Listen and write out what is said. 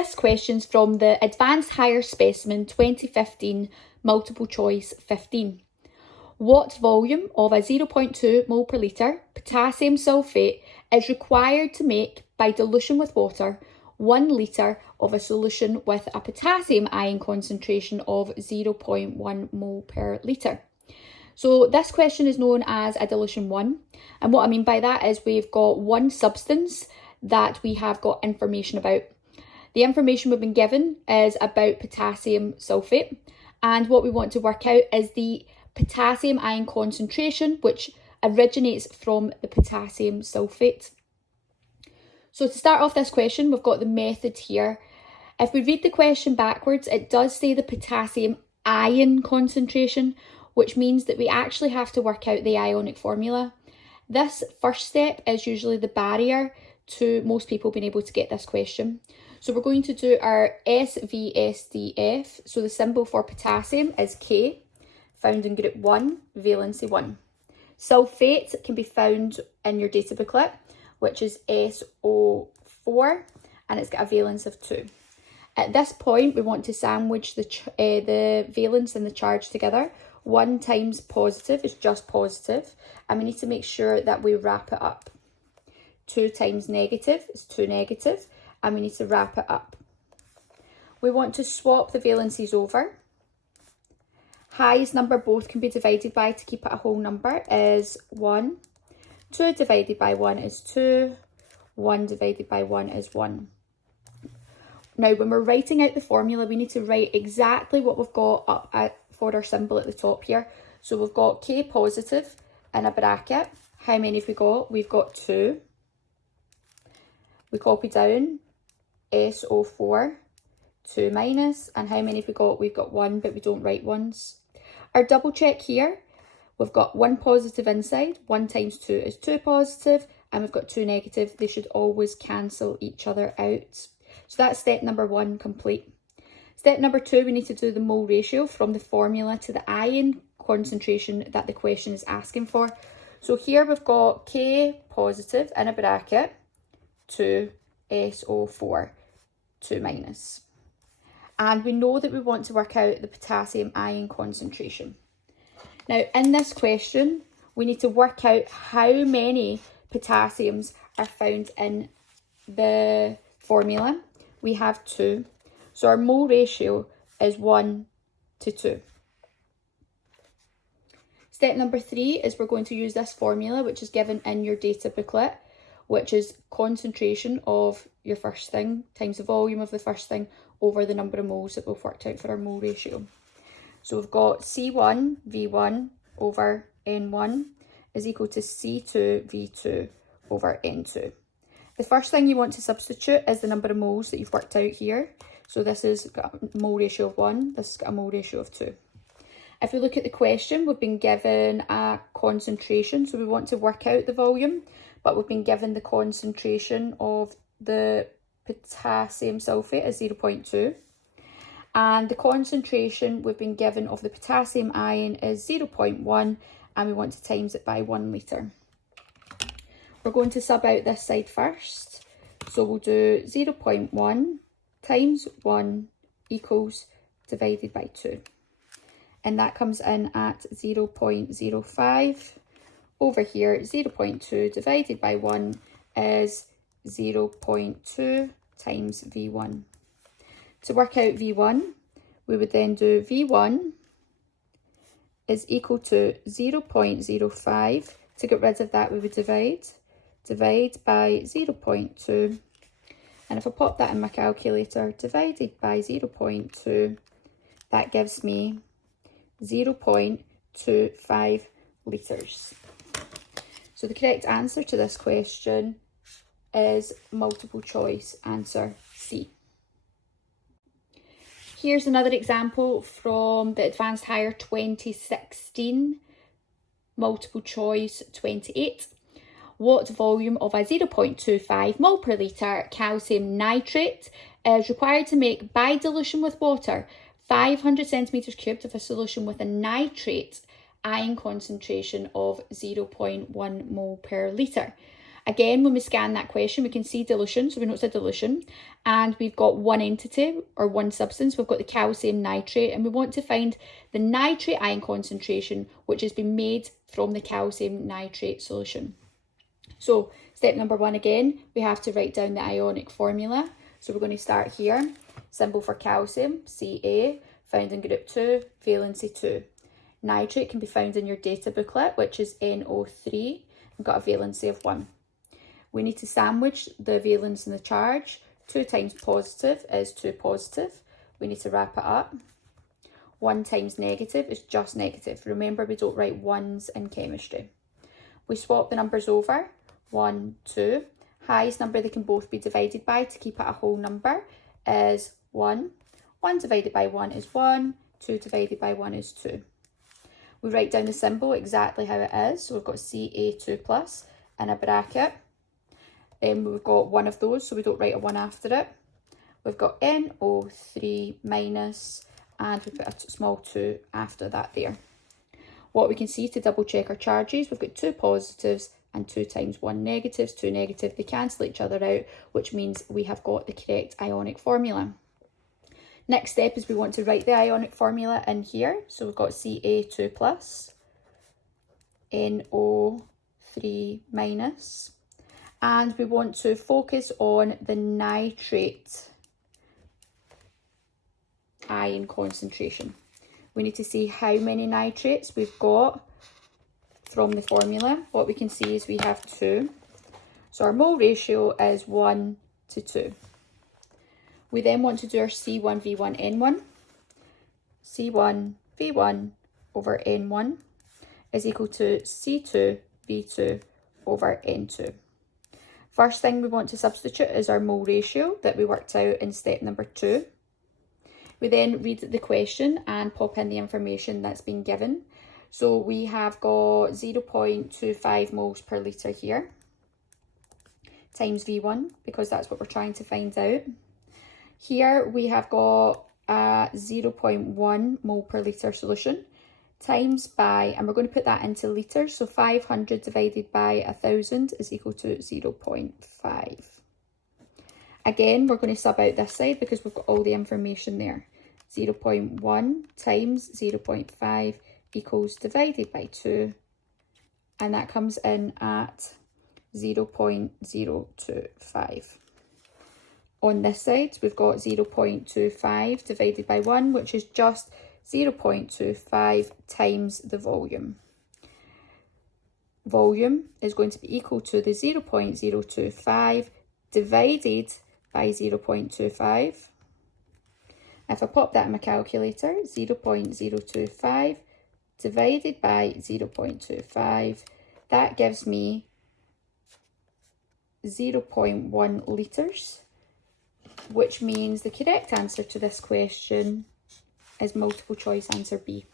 this question's from the Advanced Higher Specimen 2015 Multiple Choice 15. What volume of a 0.2 mole per litre potassium sulphate is required to make, by dilution with water, 1 litre of a solution with a potassium ion concentration of 0.1 mole per litre? So this question is known as a dilution 1. And what I mean by that is we've got one substance that we have got information about. The information we've been given is about potassium sulphate. And what we want to work out is the potassium ion concentration, which originates from the potassium sulphate. So to start off this question, we've got the method here. If we read the question backwards, it does say the potassium ion concentration, which means that we actually have to work out the ionic formula. This first step is usually the barrier to most people being able to get this question. So we're going to do our SVSDF. So the symbol for potassium is K, found in group 1, valency 1. Sulphate can be found in your data booklet, which is SO4, and it's got a valence of 2. At this point, we want to sandwich the valence and the charge together. 1 times positive is just positive, and we need to make sure that we wrap it up. 2 times negative is 2 negative, and we need to wrap it up. We want to swap the valencies over. Highest number both can be divided by to keep it a whole number is 1. 2 divided by 1 is 2. 1 divided by 1 is 1. Now, when we're writing out the formula, we need to write exactly what we've got up for our symbol at the top here. So we've got K positive in a bracket. How many have we got? We've got 2. We copy down SO4, 2 minus. And how many have we got? We've got 1, but we don't write ones. Our double check here, we've got 1 positive inside. 1 times 2 is 2 positive, and we've got 2 negative. They should always cancel each other out. So that's step number 1 complete. Step number 2, we need to do the mole ratio from the formula to the ion concentration that the question is asking for. So here we've got K positive in a bracket, 2 SO4, 2 minus. And we know that we want to work out the potassium ion concentration. Now, in this question, we need to work out how many potassiums are found in the formula. We have 2. So our mole ratio is 1 to 2. Step number 3 is we're going to use this formula, which is given in your data booklet, which is concentration of your first thing times the volume of the first thing over the number of moles that we've worked out for our mole ratio. So we've got C1 V1 over N1 is equal to C2 V2 over N2. The first thing you want to substitute is the number of moles that you've worked out here. So this has got a mole ratio of 1, this has got a mole ratio of 2. If we look at the question, we've been given a concentration, so we want to work out the volume, but we've been given the concentration of the potassium sulphate as 0.2. And the concentration we've been given of the potassium ion is 0.1, and we want to times it by 1 litre. We're going to sub out this side first. So we'll do 0.1 times 1 equals divided by 2. And that comes in at 0.05. Over here, 0.2 divided by 1 is 0.2 times V1. To work out V1, we would then do V1 is equal to 0.05. To get rid of that, we would divide by 0.2. And if I pop that in my calculator, divided by 0.2, that gives me 0.25 litres. So the correct answer to this question is multiple choice answer C. Here's another example from the Advanced Higher 2016, multiple choice 28. What volume of a 0.25 mole per litre calcium nitrate is required to make, by dilution with water, 500 centimetres cubed of a solution with a nitrate ion concentration of 0.1 mole per litre? Again, when we scan that question, we can see dilution, so we know it's a dilution, and we've got one entity or one substance. We've got the calcium nitrate, and we want to find the nitrate ion concentration, which has been made from the calcium nitrate solution. So step number 1 again, we have to write down the ionic formula. So we're going to start here. Symbol for calcium, Ca, found in group 2, valency 2. Nitrate can be found in your data booklet, which is NO3. We've got a valency of 1. We need to sandwich the valence and the charge. 2 times positive is 2 positive. We need to wrap it up. 1 times negative is just negative. Remember, we don't write ones in chemistry. We swap the numbers over. 1, 2. Highest number they can both be divided by to keep it a whole number is 1. 1 divided by 1 is 1. 2 divided by 1 is 2. We write down the symbol exactly how it is. So we've got Ca2 plus in a bracket. Then we've got one of those, so we don't write a 1 after it. We've got NO3 minus, and we put a small 2 after that there. What we can see to double check our charges, we've got 2 positives and 2 times 1 negatives, 2 negative, they cancel each other out, which means we have got the correct ionic formula. Next step is we want to write the ionic formula in here. So we've got Ca2 plus, NO3 minus, and we want to focus on the nitrate ion concentration. We need to see how many nitrates we've got from the formula. What we can see is we have 2. So our mole ratio is 1 to 2. We then want to do our C1V1N1. C1V1 over N1 is equal to C2V2 over N2. First thing we want to substitute is our mole ratio that we worked out in step number 2. We then read the question and pop in the information that's been given. So we have got 0.25 moles per litre here, times V1, because that's what we're trying to find out. Here we have got a 0.1 mole per litre solution, times by, and we're going to put that into litres, so 500 divided by 1000 is equal to 0.5. Again, we're going to sub out this side because we've got all the information there. 0.1 times 0.5 equals divided by 2, and that comes in at 0.025. On this side, we've got 0.25 divided by 1, which is just 0.25 times the volume. Volume is going to be equal to the 0.025 divided by 0.25. If I pop that in my calculator, 0.025 divided by 0.25, that gives me 0.1 litres, which means the correct answer to this question is multiple choice answer B.